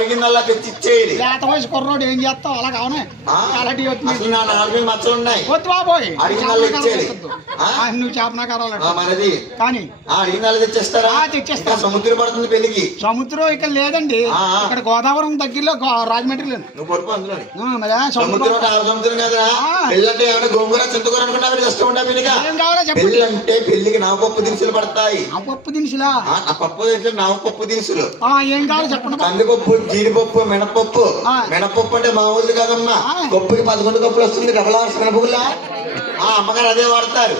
అడిగిందల్లా తెచ్చి ఇచ్చేయాలి. లేత వయసు కుర్రోడు ఏం చేస్తావు అలా కావనే అలాంటి అసలు నా 4 మచ్చలు ఉన్నాయి. వద్దు బాబోయ్ అడిగిందల్లా ఇచ్చేయాలి. నువ్వు చేపనాకారాలు మనది కానీ అడిగిందల్లా తెచ్చేస్తారా? తెచ్చేస్తా. సముద్రం పడుతుంది పెళ్లికి. సముద్రం ఇక్కడ లేదండి, ఇక్కడ గోదావరం దగ్గరలో రాజమండ్రిలో. నువ్వు పడుకో అందులో. సముద్రం సముద్రం కదా. పెళ్ళంటే ఏమైనా గోంగూర చింతకూర అనుకున్నా ఇష్టం ఉండే పెళ్లిగా. పెళ్లి అంటే పెళ్లికి నవపప్పు దినుసులు పడతాయి. పప్పు దినుసులా? ఆ పప్పు దినుసులు నవపప్పు దినుసులు. ఏం కావాలి చెప్పండి. కందిపప్పు, జీడిపప్పు, మినపప్పు. మినపప్పు అంటే మామూలు కాదమ్మా. పప్పుకి 11 కప్పులు వస్తుంది. డబల్ హార్స్ మినపగుల్లా అమ్మగారు అదే వాడతారు.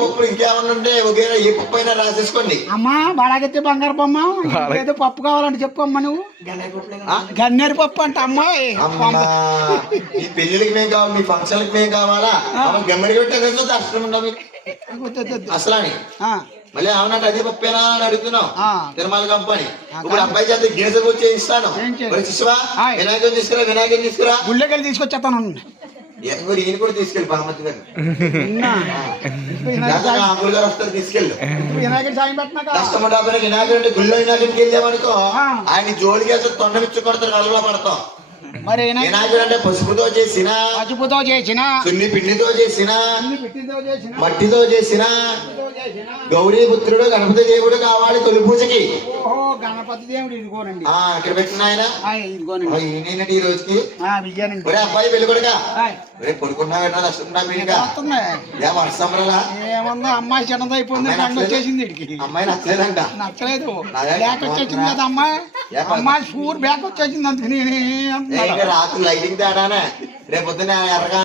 పప్పులు ఇంకేమన్నా ఉంటే ఒకే ఏ పప్పు అయినా రాసేసుకోండి. అమ్మా బాడాగెత్తే బంగారు బొమ్మ ఏదో పప్పు కావాలంటే చెప్పమ్మా. నువ్వు గన్నేరు పప్పు అంటే అమ్మాయి. ఈ పెళ్లికి మేము కావాలి, మీ ఫంక్షన్కి మేము కావాలా? గమ్మడి పెట్టే అసలు ఉండవు అసలు అని. మళ్ళీ ఏమన్నట్టు అదే పప్పేనా అని అడుగుతున్నావు. తిరుమల కంపెనీ ఇప్పుడు అబ్బాయి చేత గీజకు వచ్చి ఇస్తాను. శిశువా వినాయకుని తీసుకురా, వినాయకుని తీసుకురా. గుళ్ళకెళ్ళి తీసుకొచ్చేస్తాను. ఈయన కూడా తీసుకెళ్ళి బామతి గారు అంకుల్ గారు వస్తారు. తీసుకెళ్ళు. వినాయకుడి సాయం పెట్టినా కష్టం డబ్బులకి వినాయకుడు అంటే గుళ్ళో వినాయకుడికి వెళ్ళామనుకో ఆయన జోలికి వేస్తే తొండమిచ్చు కొడతారు, నలుగులో పడతాం. మరి వినాయకుడు అంటే పసుపుతో చేసిన, సున్ని పిండితో చేసిన, మట్టితో చేసిన గౌరీ పుత్రుడు గణపతి దేవుడు కావాలి తొలి పూజకి. గణపతి దేవుడు ఇదిగోనండి. ఇక్కడ పెట్టిన ఆయన ఈ రోజుకి అబ్బాయి పెళ్లి కొడుక పడుకున్నా వర్షంలా ఏమన్నా అమ్మాయి చిన్నది అయిపోయింది. వచ్చేసింది అమ్మాయి నచ్చలేదంట. నచ్చలేదు. బ్యాక్ వచ్చేసింది కదా అమ్మాయి. అమ్మాయి షూర్ బ్యాక్ వచ్చేసింది. అందుకని రాత్రి లైటింగ్ తేడానే రేపొద్దున ఎర్రగా